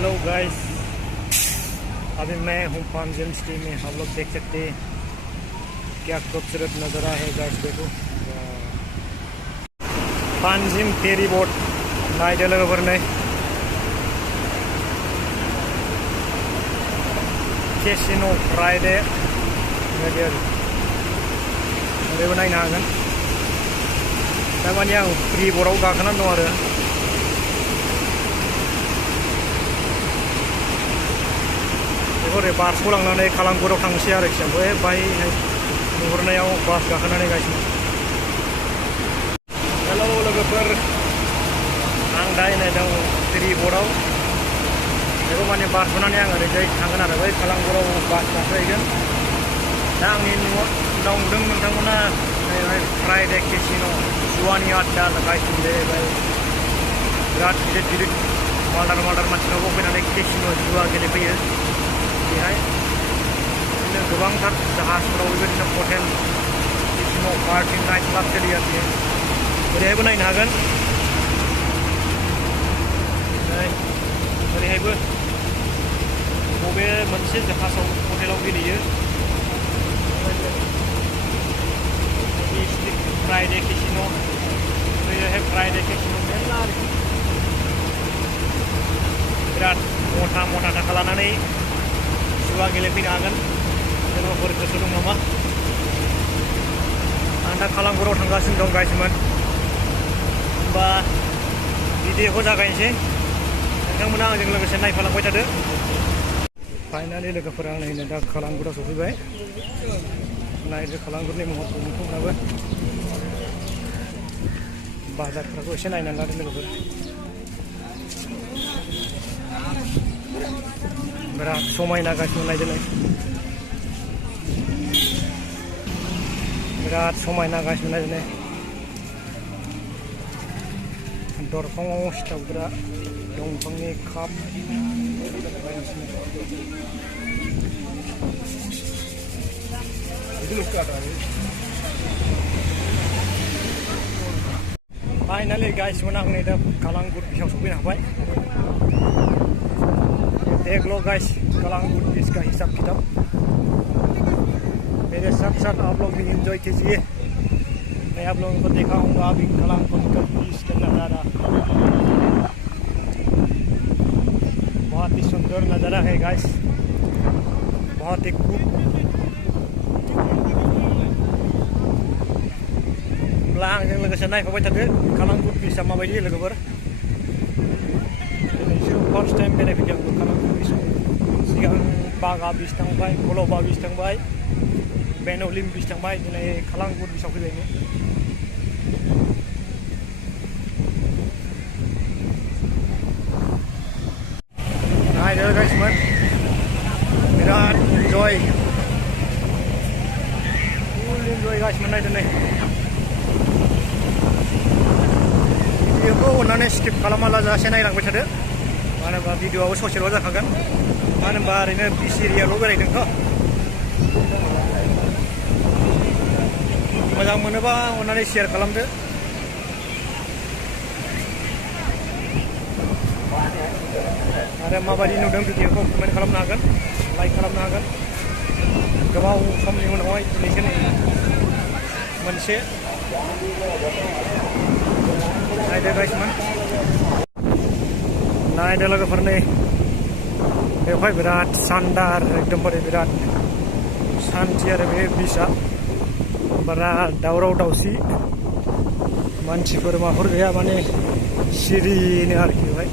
Hello guys, अभी मैं हूँ पांजिम सिटी में। हम लोग देख सकते हैं क्या खूबसूरत नज़ारा है गाइस। देखो पांजिम फेरी बोट नायदो लोगोफोरनो केसिनो फ्राइडे बेबायदि आरो ओरैबो नायनो हागोन। दामानि आं फ्रि बोटआव गाखोनानै दं आरो ओरै बारस'लांनानै कालांगुराव थांसै आरोखि आं बाहाय नुहुरनायाव बास गाखोनानै गासिनो। हेलौ लोगोफोर, आं दा दं फेरि बोटआव। बेखौ माने बारस'नानै आं ओरैजाय थांगोन आरो बै कालांगुराव बास गाखोहैगोन। दा आंनि न'आव नुदों नोंथांमोना नैहाय फ्राइडे केसिनो जुवानि आददा गायसिनो जाहैबाय। बिराद गिदिर गिदिर माल्दार मानसिफ्राबो फैनानै केसिनो जुवा गेलेफैयो। बेहाय बिदिनो गोबांथार जाहाजफोराव बेबायदिनो hotel casino party night club सोलियो आरोखि। ओरैहायबो नायनो हागोन। ओरैहायबो बबे मोनसे जाहाजाव हटेलाव गेलेयो फ्राइडे केसिनो। ओरैहाय फ्राइडे केसिनो मेरला आरोखि। बिराद मथा थाखा लानानै जुवा गेलेफैनो हागोन। सोरबाफोर गोसो दं नामा? आं दा कालांगुराव थांगासिनो दं गाइसमोन। होमबा भिडिअखौ जागायनोसै। नोंथांमोना आंजों लोगोसे नायफालांबाय थादो। फाइनालि लोगोफोरा आं दा कालांगुराव सफैबाय। नायदो कालांगुरनि महरखौ नोंथांमोनाबो। बाजारफोरखौ एसे नायनानै लादो लोगोफोर। बिराद समायना गासिनो नायदोलाय। बिराद समायना गासिनो नायदोलाय। दरखंआव सिथाबग्रा दंफांनि काप फाइनालि गाइसमोन आं नै दा कालांगुट बिचआव सफैनो हाबाय। देख लो गाइस कालांगुट बीच का हिसाब किताब। मेरे साथ साथ आप लोग भी एंजॉय कीजिए। मैं आप लोगों को दिखाऊंगा अभी कालांगुट का बीच का नज़ारा। बहुत ही सुंदर नज़ारा है गाइस, बहुत ही खूब। आंजों लोगोसे नायफाबाय थादो कालांगुट बीचआ माबायदि लोगोफोर। फर्स्ट टाइम बेरायफैदों आंबो कालांगुट बीचआव। सिगां बागा बीच थांबाय, गलबा बीच थांबाय, बेन'लिम बीच थांबाय, दिनै कालांगुट बीचआव फैबाय। नायदो गाइसमोन, बिराद इन्जय, फुल इन्जय गाइसमोन। नायदो नै भिडिअखौ अननानै स्किप खालामालाजासे नायलांबाय थादो। मानो होनबा भिडिअआबो ससेल' जाखागोन। मानो होनबा ओरैनो बीच एरियाल' बेरायदोंथ'। मोजां मोनोबा अननानै शेयार खालामदो। आरो माबायदि नुदों भिडिअखौ कमेन्ट खालामनो हागोन, लाइक खालामनो हागोन। गोबाव समनि उनावहाय दिनैसो नै मोनसे नायदो गाइसमोन। नायदो लोगोफोर नै बेवहाय बिराद सान्दार एकदमबारे बिराद सान्थि आरो बे बीचआ। बिराद दावराव दावसि, मानसिफोर माफोर गैया, माने सिरिनो आरोखि। बेवहाय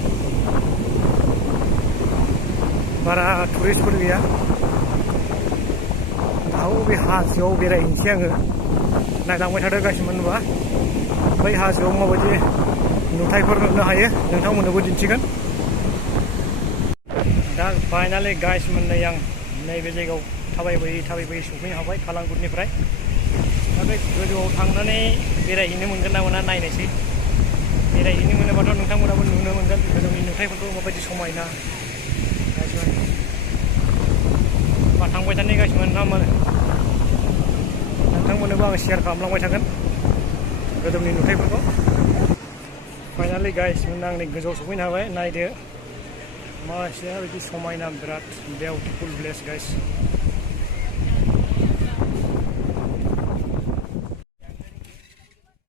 बारा टुरिस्टफोर गैया। दाउ बे हाजोआव बेरायहैनोसै आङो। नायलांबाय थादो गासिबो होनबा बै हाजोआव माबायदि नुथायफोर नुनो हायो नोंथांमोननोबो दिन्थिगोन। दा फाइनालि गाइसमोन नै आं नैबे जायगायाव थाबायबोयै सफैनो हाबाय कालांगुटनिफ्राय। दा बे गोजौआव थांनानै बेरायहैनो मोनगोन ना मोना नायनोसै। बेरायहैनो मोनोबाथ' नोंथांमोनाबो नुनो मोनगोन गोजौनि नुथायफोरखौ माबायदि समायना गाइसमोन। मा थांबाय थानाय गाइसमोन ना मोनो नोंथांमोननोबो आं शेयार खालामलांबाय थागोन गोजौनि नुथायफोरखौ। फाइनालि गाइसमोन आं नै गोजौआव सफैनो हाबाय। नायदो मासेया बिदि समायना बिराद बिउटिफुल प्लेस गाइस